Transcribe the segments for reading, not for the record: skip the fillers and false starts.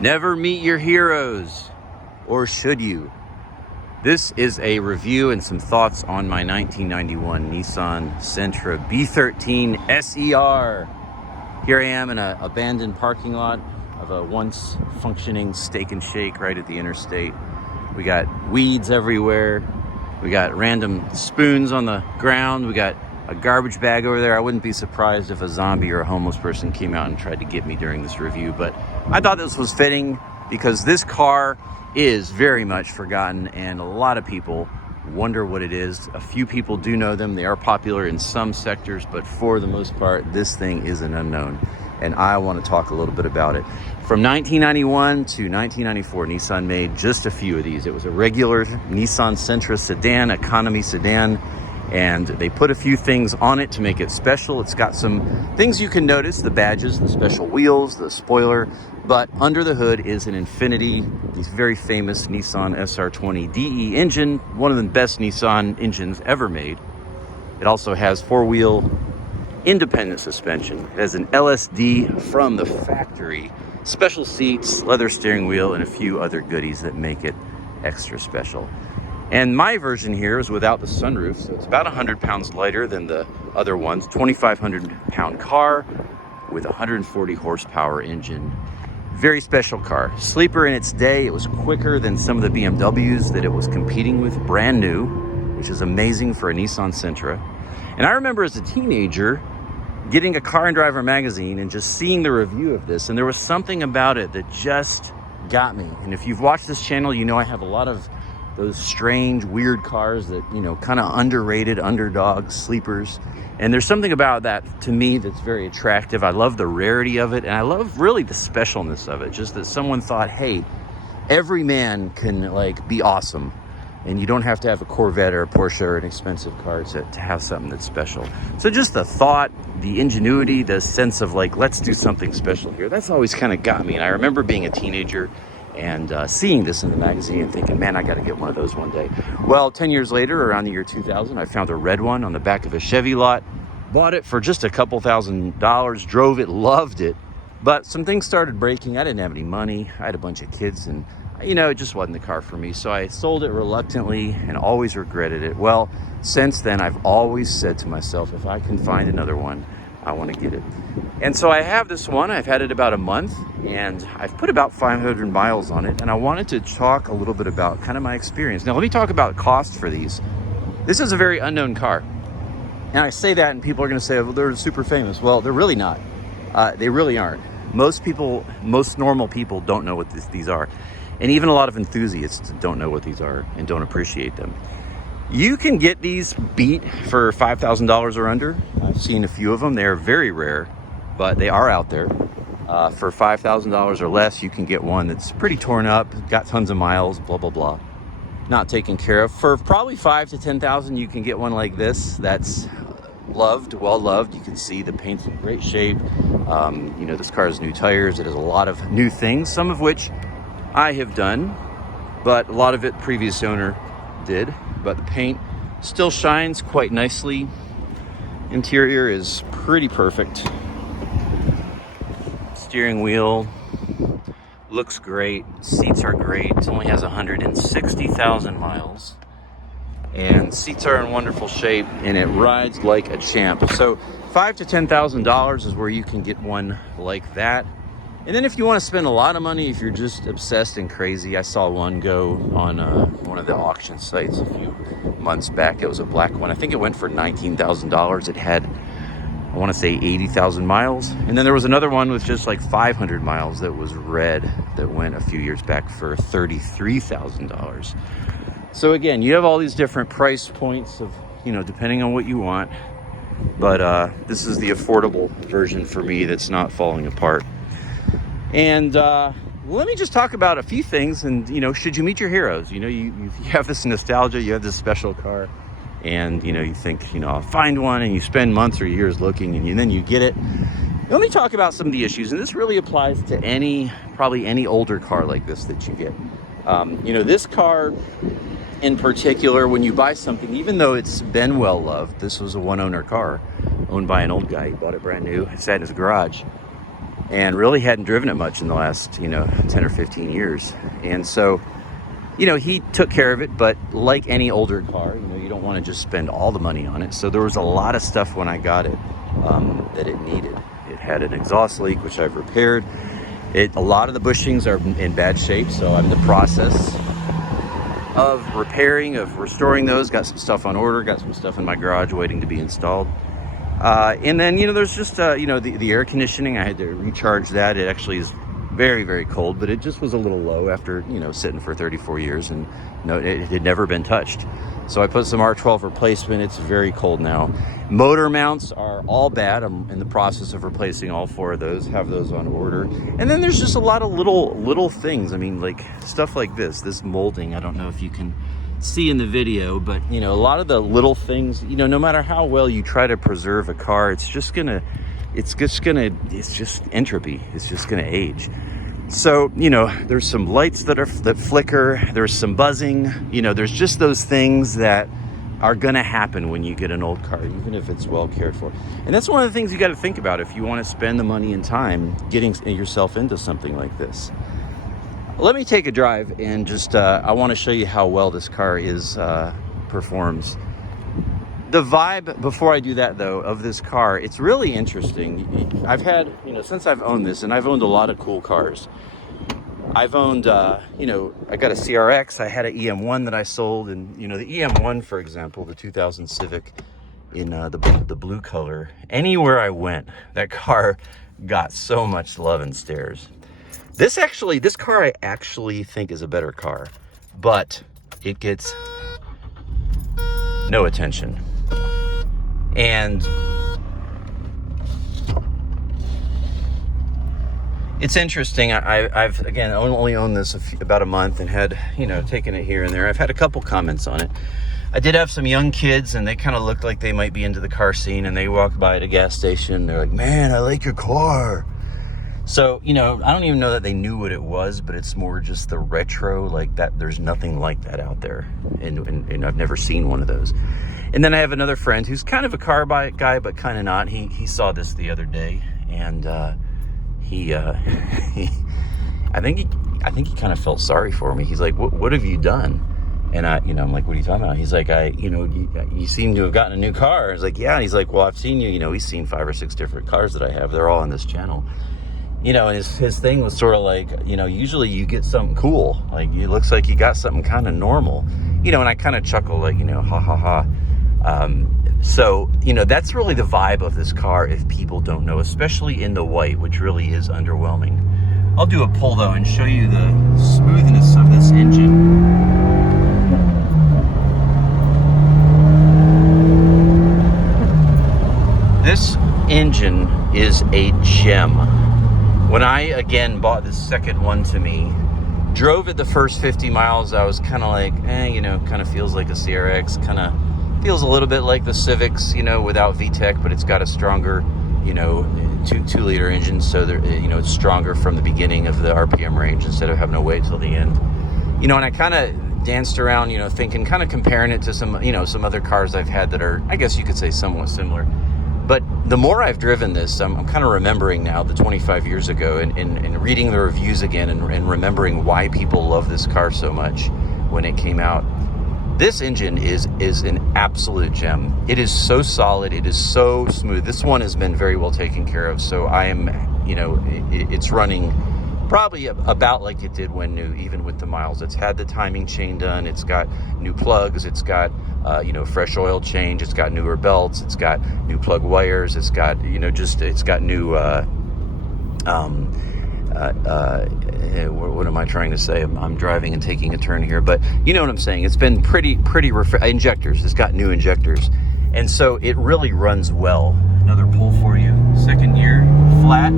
Never meet your heroes, or should you? This is a review and some thoughts on my 1991 Nissan Sentra B-13 SE-R. Here I am in an abandoned parking lot of a once functioning Steak and Shake right at the interstate. We got weeds everywhere. We got random spoons on the ground. We got a garbage bag over there. I wouldn't be surprised if a zombie or a homeless person came out and tried to get me during this review, but I thought this was fitting because this car is very much forgotten and a lot of people wonder what it is. A few people do know them. They are popular in some sectors, but for the most part, this thing is an unknown. And I want to talk a little bit about it. From 1991 to 1994, Nissan made just a few of these. It was a regular Nissan Sentra sedan, economy sedan, and they put a few things on it to make it special. It's got some things you can notice, the badges, the special wheels, the spoiler, but under the hood is an Infiniti, these very famous Nissan SR20 DE engine, one of the best Nissan engines ever made. It also has four-wheel independent suspension. It has an LSD from the factory, special seats, leather steering wheel, and a few other goodies that make it extra special. And my version here is without the sunroof, so it's about 100 pounds lighter than the other ones. 2,500 pound car with 140 horsepower engine. Very special car. Sleeper in its day. It was quicker than some of the BMWs that it was competing with, brand new, which is amazing for a Nissan Sentra. And I remember as a teenager getting a Car and Driver magazine and just seeing the review of this, and there was something about it that just got me. And if you've watched this channel, you know I have a lot of those strange, weird cars that, you know, kind of underrated, underdogs, sleepers. And there's something about that to me that's very attractive. I love the rarity of it, and I love really the specialness of it. Just that someone thought, hey, every man can like be awesome. And you don't have to have a Corvette or a Porsche or an expensive car to have something that's special. So just the thought, the ingenuity, the sense of like, let's do something special here. That's always kind of got me. And I remember being a teenager and seeing this in the magazine and thinking, man, I got to get one of those one day. Well, 10 years later, around the year 2000, I found a red one on the back of a Chevy lot, bought it for just a couple $1,000s, drove it, loved it. But some things started breaking. I didn't have any money. I had a bunch of kids and, you know, it just wasn't the car for me. So I sold it reluctantly and always regretted it. Well, since then, I've always said to myself, if I can find another one, I want to get it. And so I have this one. I've had it about a month and I've put about 500 miles on it. And I wanted to talk a little bit about kind of my experience. Now, let me talk about cost for these. This is a very unknown car. And I say that and people are going to say, well, they're super famous. Well, they're really not. They really aren't. Most people, most normal people don't know what these are. And even a lot of enthusiasts don't know what these are and don't appreciate them. You can get these beat for $5,000 or under. I've seen a few of them. They're very rare, but they are out there. For $5,000 or less, you can get one that's pretty torn up, got tons of miles, blah, blah, blah. Not taken care of. For probably $5,000 to $10,000, you can get one like this that's loved, well loved. You can see the paint's in great shape. You know, this car has new tires. It has a lot of new things, some of which I have done, but a lot of it previous owner did. But the paint still shines quite nicely. Interior is pretty perfect. Steering wheel looks great. Seats are great. It only has 160,000 miles. And seats are in wonderful shape and it rides like a champ. So $5,000 to $10,000 is where you can get one like that. And then if you want to spend a lot of money, if you're just obsessed and crazy, I saw one go on one of the auction sites a few months back. It was a black one. I think it went for $19,000. It had, I want to say 80,000 miles. And then there was another one with just like 500 miles that was red that went a few years back for $33,000. So again, you have all these different price points of, you know, depending on what you want. But this is the affordable version for me that's not falling apart. And let me just talk about a few things. And, you know, should you meet your heroes? You know, you have this nostalgia, you have this special car, and, you know, you think, you know, I'll find one, and you spend months or years looking, and then you get it. Let me talk about some of the issues, and this really applies to probably any older car like this that you get. You know, this car in particular, when you buy something, even though it's been well loved, this was a one-owner car owned by an old guy. He bought it brand new. It sat in his garage. and really hadn't driven it much in the last, 10 or 15 years. And so, he took care of it, but like any older car, you don't want to just spend all the money on it. So there was a lot of stuff when I got it that it needed. It had an exhaust leak, which I've repaired. A lot of the bushings are in bad shape, so I'm in the process of restoring those. Got some stuff on order, got some stuff in my garage waiting to be installed. And then, there's just, the air conditioning. I had to recharge that. It actually is very, very cold, but it just was a little low after, sitting for 34 years, and it had never been touched. So I put some R12 replacement. It's very cold now. Motor mounts are all bad. I'm in the process of replacing all 4 of those, have those on order. And then there's just a lot of little things. I mean, like stuff like this molding. I don't know if you can see in the video, but a lot of the little things, no matter how well you try to preserve a car, it's just entropy. It's just gonna age. So, there's some lights that flicker, there's some buzzing, there's just those things that are gonna happen when you get an old car, even if it's well cared for. And that's one of the things you got to think about if you want to spend the money and time getting yourself into something like this. Let me take a drive and just, I want to show you how well this car performs. The vibe, before I do that though, of this car, it's really interesting. I've had, since I've owned this, and I've owned a lot of cool cars. I've owned, I got a CRX, I had an EM1 that I sold, and, the EM1, for example, the 2000 Civic in the blue color, anywhere I went, that car got so much love and stares. This car I actually think is a better car, but it gets no attention. And it's interesting. I've again only owned this about a month and had, taken it here and there. I've had a couple comments on it. I did have some young kids, and they kind of looked like they might be into the car scene, and they walked by at a gas station. They're like, "Man, I like your car." So, I don't even know that they knew what it was, but it's more just the retro, like that. There's nothing like that out there. And I've never seen one of those. And then I have another friend who's kind of a car guy, but kind of not. He saw this the other day, and I think he kind of felt sorry for me. He's like, what have you done? And I'm like, what are you talking about? He's like, you seem to have gotten a new car. I was like, yeah. And he's like, well, I've seen you, he's seen 5 or 6 different cars that I have. They're all on this channel. And his thing was sort of like, usually you get something cool. Like, it looks like you got something kind of normal. And I kind of chuckle, like, ha, ha, ha. So, that's really the vibe of this car if people don't know, especially in the white, which really is underwhelming. I'll do a pull, though, and show you the smoothness of this engine. This engine is a gem. When I, again, bought this second one to me, drove it the first 50 miles, I was kind of like, kind of feels like a CRX, kind of feels a little bit like the Civics, without VTEC, but it's got a stronger, 2-liter engine, so there, it's stronger from the beginning of the RPM range instead of having to wait till the end. And I kind of danced around, thinking, kind of comparing it to some, some other cars I've had that are, I guess you could say, somewhat similar. But the more I've driven this, I'm kind of remembering now the 25 years ago and reading the reviews again and remembering why people love this car so much when it came out. This engine is an absolute gem. It is so solid. It is so smooth. This one has been very well taken care of. So I am, it's running probably about like it did when new, even with the miles. It's had the timing chain done. It's got new plugs. It's got, fresh oil change. It's got newer belts. It's got new plug wires. It's got, it's got new, what am I trying to say? I'm driving and taking a turn here, but you know what I'm saying. It's been pretty injectors. It's got new injectors. And so it really runs well. Another pull for you. Second gear, flat.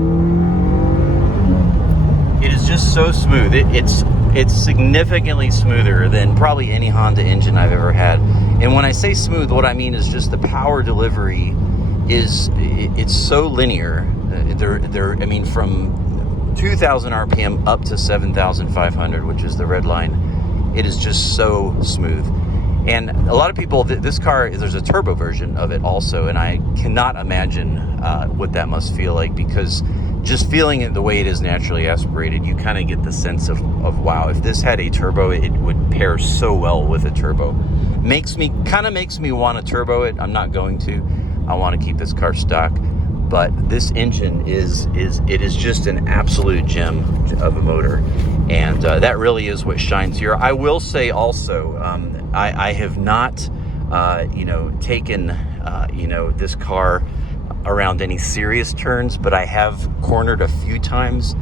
It is just so smooth. It's significantly smoother than probably any Honda engine I've ever had. And when I say smooth, what I mean is just the power delivery it's so linear. From 2,000 RPM up to 7,500, which is the red line, it is just so smooth. And a lot of people, this car, there's a turbo version of it also, and I cannot imagine what that must feel like, because just feeling it the way it is naturally aspirated, you kind of get the sense of wow, if this had a turbo, it would pair so well with a turbo. Kind of makes me want to turbo it. I'm not going to. I want to keep this car stock. But this engine is just an absolute gem of a motor, and that really is what shines here. I will say also, I have not, taken, this car around any serious turns, but I have cornered a few times,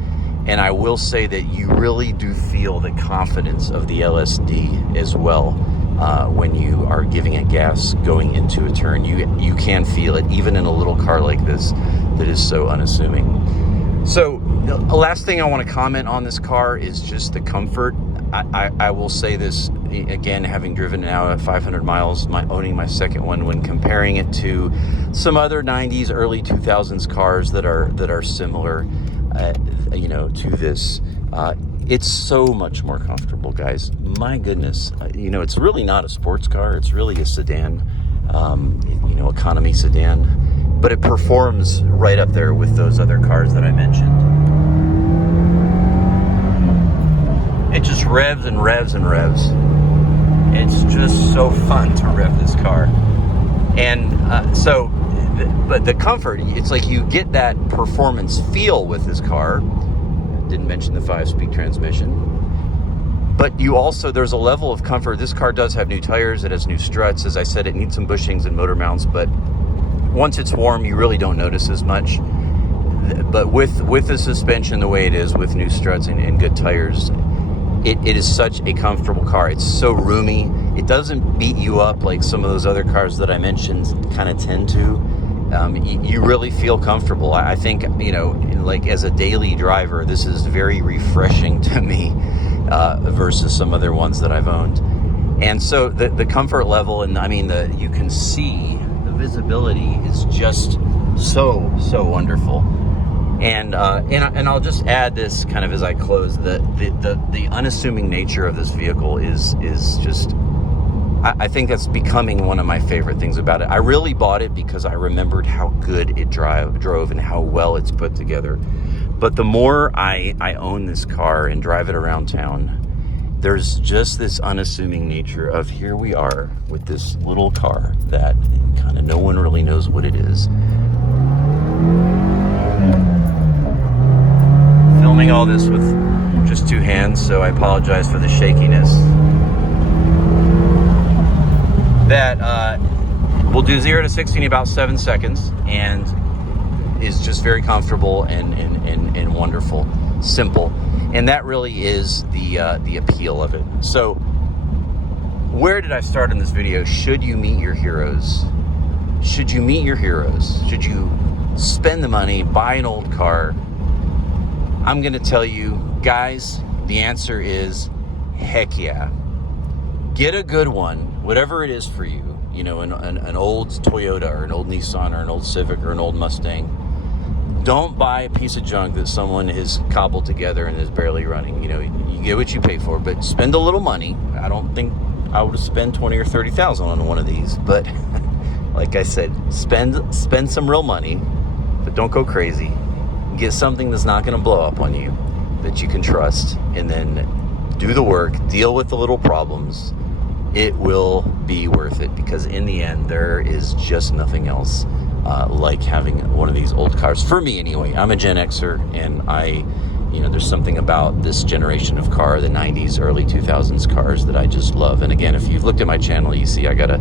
and I will say that you really do feel the confidence of the LSD as well. When you are giving it gas going into a turn, you can feel it even in a little car like this that is so unassuming. So the last thing I want to comment on this car is just the comfort. I will say this again, having driven now at 500 miles, owning my second one, when comparing it to some other 90s, early 2000s cars that are similar, to this. It's so much more comfortable, guys. My goodness. It's really not a sports car. It's really a sedan, economy sedan. But it performs right up there with those other cars that I mentioned. It just revs and revs and revs. It's just so fun to rev this car. And but the comfort, it's like you get that performance feel with this car. Didn't mention the 5-speed transmission, but there's a level of comfort. This car does have new tires, it has new struts. As I said, it needs some bushings and motor mounts, but once it's warm, you really don't notice as much. But with the suspension the way it is, with new struts and good tires, it is such a comfortable car. It's so roomy. It doesn't beat you up like some of those other cars that I mentioned kind of tend to. You really feel comfortable. I think, like as a daily driver, this is very refreshing to me versus some other ones that I've owned. And so the comfort level, and you can see the visibility is just so wonderful. And I'll just add this kind of as I close, the unassuming nature of this vehicle is just, I think that's becoming one of my favorite things about it. I really bought it because I remembered how good it drove and how well it's put together. But the more I own this car and drive it around town, there's just this unassuming nature of here we are with this little car that kind of no one really knows what it is. Filming all this with just two hands, so I apologize for the shakiness. That will do 0 to 60 in about 7 seconds and is just very comfortable and wonderful, simple. And that really is the appeal of it. So where did I start in this video? Should you meet your heroes? Should you meet your heroes? Should you spend the money, buy an old car? I'm going to tell you, guys, the answer is heck yeah. Get a good one, whatever it is for you. An old Toyota or an old Nissan or an old Civic or an old Mustang. Don't buy a piece of junk that someone has cobbled together and is barely running. You get what you pay for, but spend a little money. I don't think I would spend $20,000 or $30,000 on one of these, but like I said, spend some real money, but don't go crazy. Get something that's not going to blow up on you, that you can trust, and then do the work, deal with the little problems. It will be worth it, because in the end, there is just nothing else like having one of these old cars. For me, anyway. I'm a Gen Xer, and there's something about this generation of car, the 90s, early 2000s cars, that I just love. And again, if you've looked at my channel, you see I got a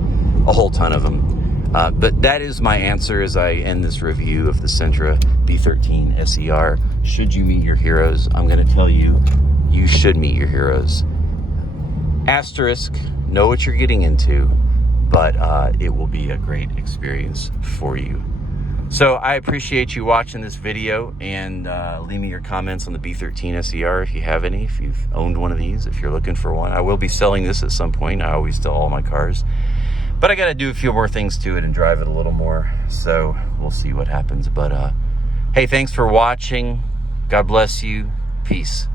whole ton of them. But that is my answer as I end this review of the Sentra B-13 SE-R. Should you meet your heroes? I'm going to tell you, you should meet your heroes. Asterisk, know what you're getting into, but it will be a great experience for you. So I appreciate you watching this video, and leave me your comments on the B-13 SE-R if you have any, if you've owned one of these, if you're looking for one. I will be selling this at some point. I always sell all my cars, but I got to do a few more things to it and drive it a little more, so we'll see what happens. But hey, thanks for watching. God bless you. Peace.